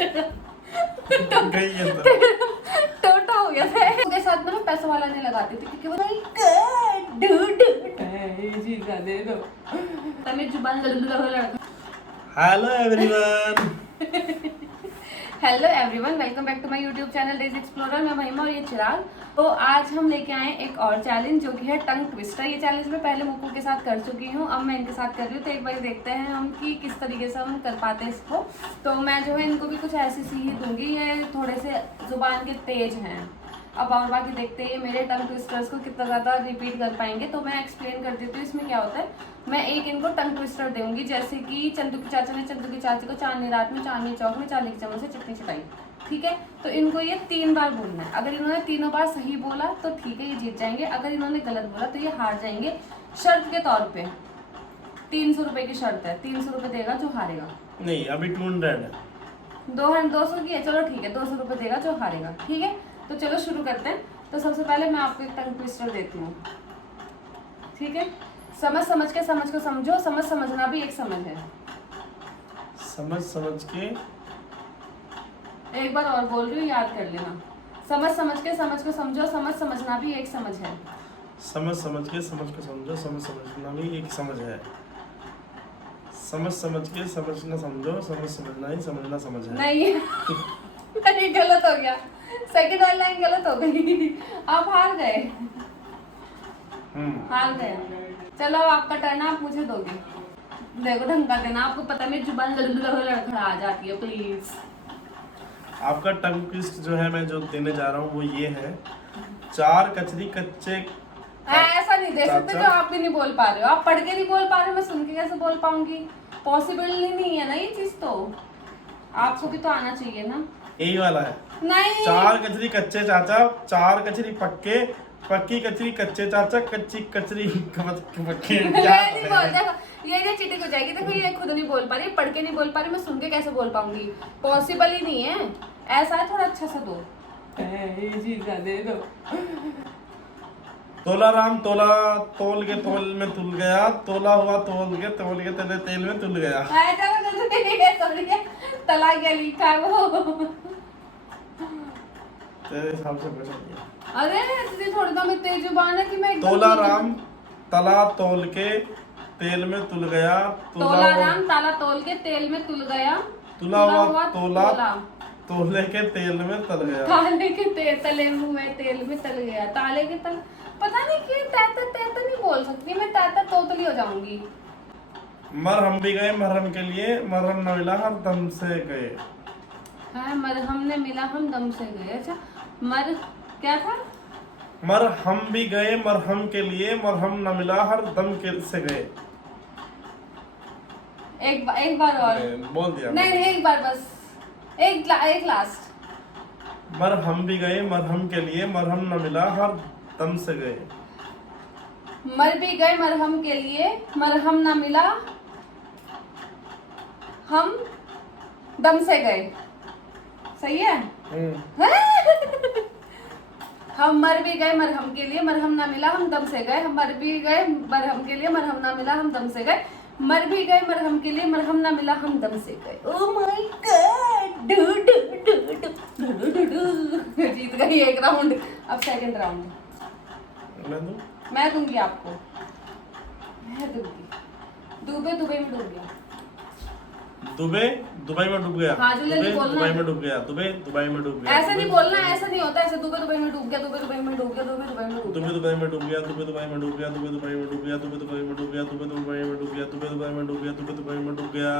टोटा हो गया था उसके साथ में। मैं पैसों वाला नहीं लगाती थी क्योंकि वो दे दो तमें जुबान लड़का। Hello everyone. Hello everyone, welcome back to my YouTube channel days explorer. मैं महिमा और ये चिराग। तो आज हम लेके आए एक और चैलेंज जो कि है टंग ट्विस्टर। ये चैलेंज मैं पहले मुक्कू के साथ कर चुकी हूँ, अब मैं इनके साथ कर रही हूँ। तो एक बार देखते हैं हम कि किस तरीके से हम कर पाते हैं इसको। तो मैं जो है इनको भी कुछ ऐसी सीख दूंगी, ये थोड़े से जुबान के तेज हैं। अब और बाकी देखते हैं मेरे टंग ट्विस्टर्स को कितना ज़्यादा रिपीट कर पाएंगे। तो मैं एक्सप्लेन कर देती हूँ इसमें क्या होता है। मैं एक इनको टंग ट्विस्टर दूंगी, जैसे कि चंदू के चाचा ने चंदू की चाची को चांदनी रात में चांदनी चौक में चाली की चम्मच से चटनी चटाई। ठीक है, तो इनको ये 3 बार बोलना है। अगर इन्होंने तीनों बार सही बोला तो ठीक है, ये जीत जाएंगे। अगर इन्होंने गलत बोला तो ये हार जाएंगे। शर्त के तौर पे 300 रुपए की शर्त है। 300 रुपए देगा जो हारेगा। नहीं, अभी 200 है। 200 की है, चलो ठीक है। 200 रुपए देगा जो हारेगा। ठीक है, तो चलो शुरू करते हैं। तो सबसे पहले मैं आपको एक टंग ट्विस्टर देती हूँ। ठीक है, समझ के समझो। समझना भी एक समझ है। समझ के एक बार और बोल रही हूँ, याद कर लेना। समझ के समझो। समझना भी एक समझ है। समझ के समझो। समझना भी एक समझ है। समझ के समझना समझो। समझना ही समझना समझ है। नहीं नहीं, गलत हो गया। सेकंड वाली लाइन गलत हो गई। आप हार गए। हार गए। चलो आपका टर्न, आप मुझे दोगे। देखो ढंग का देना, आपको पता है मेरी जुबान लड़खड़ा आ जाती है। प्लीज आपका टंग ट्विस्ट जो है मैं जो देने जा रहा हूँ वो ये है। 4 कचरी कच्चे। ऐसा नहीं दे सकते जो आप भी नहीं बोल पा रहे हो। आप पढ़ के नहीं बोल पा रहे हो, मैं सुन के कैसे बोल पाऊंगी? पॉसिबल ही नहीं है ना ये चीज। तो आपको भी तो आना चाहिए ना। यही वाला है। नहीं, 4 कचरी कच्चे चाचा, 4 कचरी पक्के, पक्की कचरी कच्चे चाचा, कच्ची कचरी पक्के। ये चीटिंग हो जाएगी। देखो ये खुद नहीं बोल पा रही, पढ़ के नहीं बोल पा रही, मैं सुन के कैसे बोल पाऊंगी? पॉसिबल ही नहीं है। ऐसा है, थोड़ा अच्छा सा दो। दे दो। तोला राम तोला, तोल के तोल में तुल गया, तोला हुआ तोल के तेले तेल में तुल गया। तला क्या लिखा है वो? तेरे हिसाब से कुछ नहीं है। अरे इतनी थोड़ी तो मैं तेज जुबान है कि मैं तोला राम तला तोल के तेल में तुल गया। तोला राम ताला तोल के तेल में तुल गया। तुला हुआ तोला तोले के तेल में तल गया। ताले के तले हुए तेल में तल गया। ताले के तल, पता नहीं क्यों तैता नहीं बोल सकती मैं। तैता तोतली हो जाऊंगी। मरहम भी गए मरहम के लिए, मरहम न मिला हर दम से गए। हाँ, मरहम ने मिला हम दम से गए। अच्छा, मर क्या था? मरहम भी गए मरहम के लिए, मरहम न मिला हर दम के से गए। एक बार और बोल दिया। नहीं, एक बार बस। एक लास्ट। मरहम भी गए मरहम के लिए, मरहम न मिला हर दम से गए। मर भी गए मरहम के लिए, मरहम ना मिला हम दम से गए। सही है? हम मर भी गए मरहम के लिए, मरहम ना मिला हम दम से गए। हम मर भी गए मरहम के लिए, मरहम ना मिला हम दम से गए। मर भी गए मरहम के लिए, मरहम ना मिला हम दम से गए। Oh my God! जीत गई एक राउंड। अब सेकंड राउंड मैं दूंगी आपको। मैं दूंगी। दुबई में डूब गया। दुबई में डूब गया। हाँ, दुबई में डूब गया। दुबई में डूब गया। ऐसा नहीं बोलना, ऐसा नहीं होता। ऐसे दुबई में डूब गया, दुबई में डूब गया, दुबई में डूब गया, दुबई में डूब गया, दुबई में डूब गया, दुबई में डूब गया, दुबई में डूब गया, दुबई में डूब गया, दुबई में डूब गया, दुबई में डूब गया।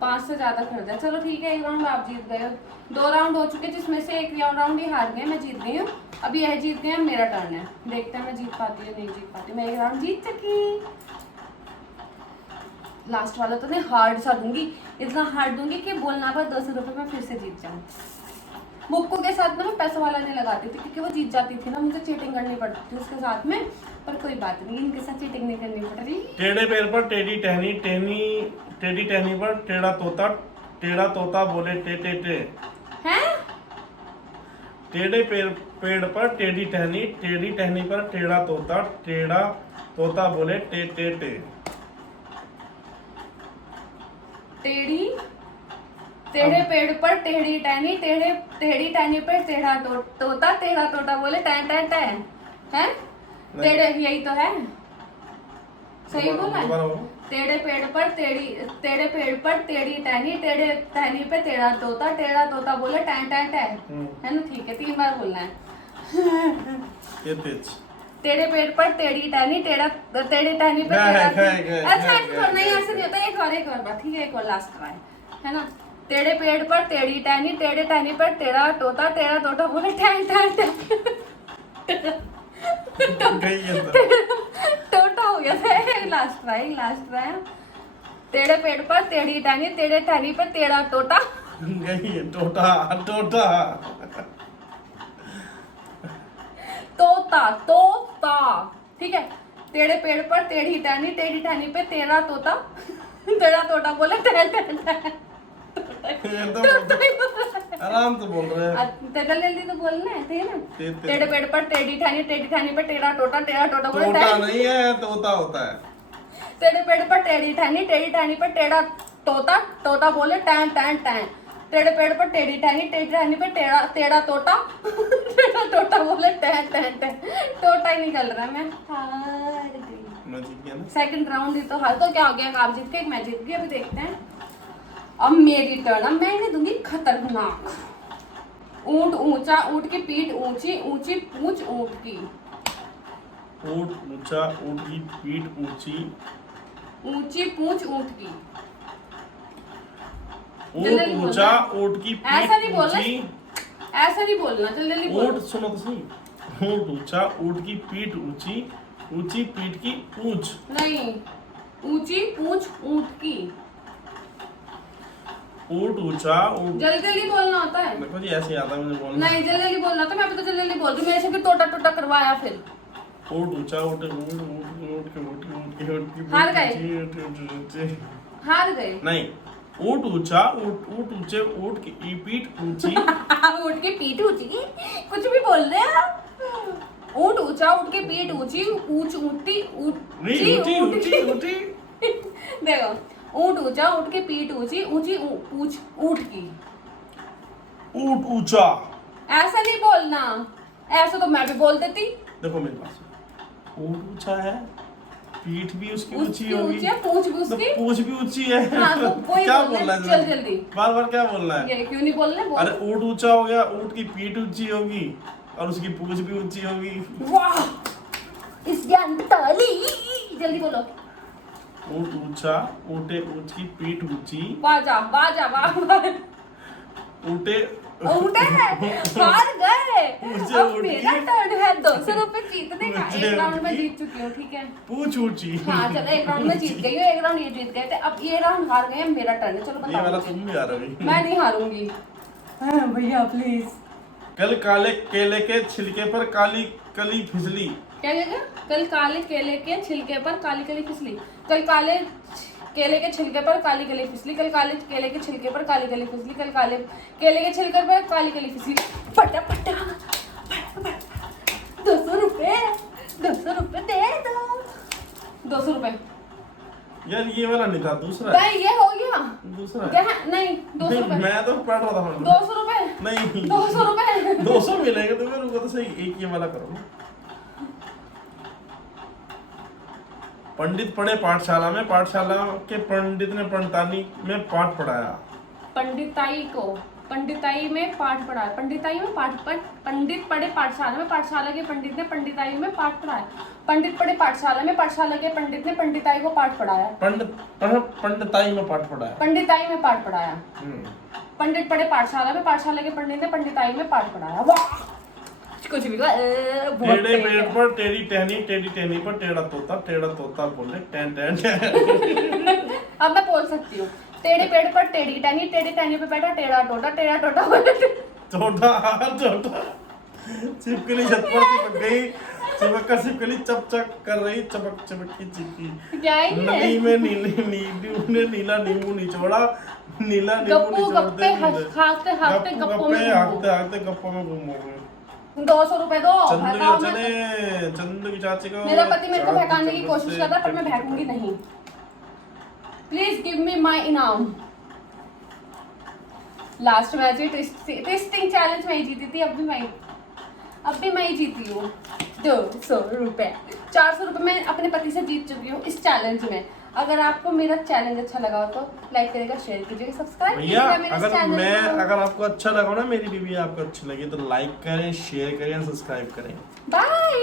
5 से ज्यादा कर दिया। चलो ठीक है, एक राउंड आप जीत गए। 2 राउंड हो चुके जिसमें से एक राउंड ही हार गए, मैं जीत गई हूँ। अभी यह जीत गए, मेरा टर्न है। देखते हैं मैं जीत पाती हूँ नहीं जीत पाती। मैं एक राउंड जीत चुकी। लास्ट वाला तो मैं हार्ड सा दूंगी, इतना हार्ड दूंगी कि बोलना पर 200 रुपये में फिर से जीत जाऊँ। मुक्कू के साथ में मैं पैसों वाला नहीं लगाती थी क्योंकि वो जीत जाती थी ना, मुझे चीटिंग करनी पड़ती थी उसके साथ में। पर कोई बात नहीं, इनके साथ चीटिंग नहीं करनी पड़ रही। टेढ़े पैर पर टेढ़ी टहनी, टेढ़ी टहनी पर टेढ़ा तोता बोले टे टे टे। हैं? टेढ़े पेड़ पर टेढ़ी टहनी पर टेढ़ा तोता बोले टे टे टे। टेढ़ी टेढ़े पेड़ पर टेढ़ी टहनी, टेढ़ी टहनी पर टेढ़ा तोता, टेढ़ा तोता बोले टैं टैं टैं। हैं? टेढ़े, यही तो है, सही बोला है। टेढ़े पेड़ पर टेढ़ी टहनी, टेढ़े टहनी पे टेढ़ा तोता बोले टैं टैं टैं। है ना? ठीक है, 3 बार बोलना है। ये तेज। टेढ़े पेड़ पर टेढ़ी टहनी, टेढ़े टहनी पे टेढ़ा। अच्छा ऐसे नहीं, ऐसे नहीं होता। एक और बात, ठीक है, एक और लास्ट ट्राई, है ना? टेढ़े पेड़ पर टेढ़ी टहनी, टेढ़े टहनी पर टेढ़ा तोता बोले टैं टैं टैं। टोटा हो गया था। Last try. टेढ़े पेड़ पर टेढ़ी टहनी, टेढ़े टहनी पर टेढ़ा तोता। गई है, टोटा। ठीक है। टेढ़े पेड़ पर टेढ़ी टहनी पे टेढ़ा तोता बोले टैं टैं टैं। आराम से बोल रहे हैं। जल्दी तो बोलना है, ठीक है ना? टेढ़े पेड़ पर टेढ़ी टहनी पे टेढ़ा तोता बोले तोता नहीं है, तोता होता है। टेढ़े पेड़ पर टेढ़ी टहनी पर टेढ़ा तोता बोले टैं टैं टैं। टेढ़े पेड़ पर टेढ़ी टहनी पे टेढ़ा तोता बोले टैं टैं टैं। तोता ही निकल रहा है। मैं हार गई। मैं जीत गया ना। सेकंड राउंड ही तो हार, तो क्या हो गया? आप जीत गए, मैं जीत गई। अभी देखते हैं, अब मेरी टर्न। अब मैं इन्हें दूंगी खतरनाक। ऊंट ऊंचा, ऊंट की पीठ ऊंची, ऊंची पूंछ ऊंट की। ऊंट ऊंचा, ऊंट की पीठ ऊंची, ऊंची पूंछ ऊंट की। ऊंट ऊंचा, ऊंट की ऐसा नहीं पीठ बोलना, ऊंची। ऐसा नहीं बोलना, जल्दी बोलो। ऊंट, सुनो तो सही। ऊंट ऊंचा, ऊंट की पीठ ऊंची, ऊंची पीठ की पूंछ। नहीं, ऊंची पूंछ ऊंट की। ऊंट ऊंचा, ऊंट। जल्दी बोलना होता है। देखो जी, ऐसे आता है मुझे बोलना। नहीं, जल्दी बोलना था। मैं अभी तो जल्दी बोल रही हूँ। मेरे से फिर टोटा करवाया फिर। ऊंट ऊंचा, ऊंट की हार गए। ऊंची। हार गए। नहीं, ऊंट ऊंचा, ऊंट ऊंचे, ऊंट की पीठ ऊंची। ऊंट की पीठ ऊंची, कुछ भी बोल रहे हैं आप। ऊंट ऊंचा, ऊंट की पीठ ऊंची, ऊंच ऊंटी ऊंटी। देखो, ऊंट ऊंचा, ऊंट की पीठ ऊंची, ऊंची पूंछ ऊंट की। ऊंट ऊंचा। ऐसा नहीं बोलना, ऐसा तो मैं भी बोल देती। देखो मेरे पास ऊंट ऊंचा है, पीठ भी उसकी ऊंची ऊंची होगी, है, पूंछ भी उसकी। पूंछ भी ऊंची है। हाँ, तो वही क्या बोलना बोलना है। है? चल जल्दी। बार क्या बोलना है? ये क्यों नहीं बोलना? बोल। अरे ऊंट ऊंचा हो गया, ऊंट की पीठ ऊंची होगी और उसकी पूंछ भी ऊंची होगी। वाह, इस ज्ञान की ताली। जल्दी बोलो। ऊंट ऊंचा, ऊंटे ऊंच की पीठ ऊंची। बाजा ऊंटे ऊँटे है। हार गए। ऊंचे अब ऊँट मेरा की। टर्न है 200 रुपए जीतने का। ऊंचे एक राउंड ऊँट में की। जीत चुकी हूँ, ठीक है। पूंछ ऊंची। हाँ चलो, एक राउंड में जीत गई हूँ, एक राउंड ये जीत गए थे। अब ये राउंड हार गए, मेरा टर्न है। चलो ये वाला बताओ। तुम भी आ रही। मैं नहीं हारूंगी। भैया प्लीज। कल काले केले के छिलके पर काली कली फिसली। क्या कहेगा? कल काले केले के छिलके पर काली कली फिसली। कल काले केले के छिलके पर काली कली फिसली। कल काले केले के छिलके पर काली कली फिसली। कल काले केले के छिलके पर काली कली फिसली। फटाफट 200 रुपए दे दो। 200 रुपए। यार ये वाला नहीं था, दूसरा नहीं, ये हो गया दूसरा क्या है? नहीं, 200 रुपए। मैं तो पढ़ रहा था। 200 रुपए। नहीं, 200 रुपए। 200 मिलेंगे तुम्हें। रुको तो सही, एक ये वाला करो। पंडित पढ़े पाठशाला में, पाठशाला के पंडित ने पंडितानी में पाठ पढ़ाया। पंडिताई में पाठ पढ़ाया। पंडित पढ़े पाठशाला में, पाठशाला के पंडित ने पंडिताई में पाठ पढ़ाया। पंडित पढ़े पाठशाला में, पाठशाला के पंडित ने पंडिताई को पाठ पढ़ाया। पंडिताई में पाठ पढ़ाया। पंडिताई में पाठ पढ़ाया। पंडित पढ़े पाठशाला में, पाठशाला के पंडित ने पंडिताई में पाठ पढ़ाया। वाह, कुछ भी। टेढ़े पेड़ पर टेढ़ी टहनी पर टेढ़ा तोता बोले टैं टैं टैं। अब मैं बोल सकती हूँ। टेढ़े पेड़ पर टेढ़ी टहनी पे बैठा टेढ़ा टोटा बोले। छोटा छिपकली छत पर चिपक गई, चिपक कर छिपकली चपचक कर रही, चपक की चिपकी। क्या है ये? नदी में नीला नींबू निचोड़ा, नीला नींबू निचोड़ते हाँकते गप्पों में गुम हो गए। 200 रुपए दो। चंदू की चाची को। मेरा पति मेरे को भड़काने की कोशिश कर रहा है, पर मैं भड़कूंगी नहीं। प्लीज गिव मी माय इनाम। लास्ट मैच में ट्विस्टिंग चैलेंज में ही जीती थी, अब भी मैं ही जीती हूँ। 200 रुपये, 400 रुपये मैं अपने पति से जीत चुकी हूँ इस चैलेंज में। अगर आपको मेरा चैलेंज अच्छा लगा हो तो लाइक करेगा, शेयर कीजिएगा, सब्सक्राइब भैया कीजिएगा मेरे चैनल को। अगर आपको अच्छा लगा ना, मेरी बीवी आपको अच्छी लगी तो लाइक करें, शेयर करें, सब्सक्राइब करें। बाय।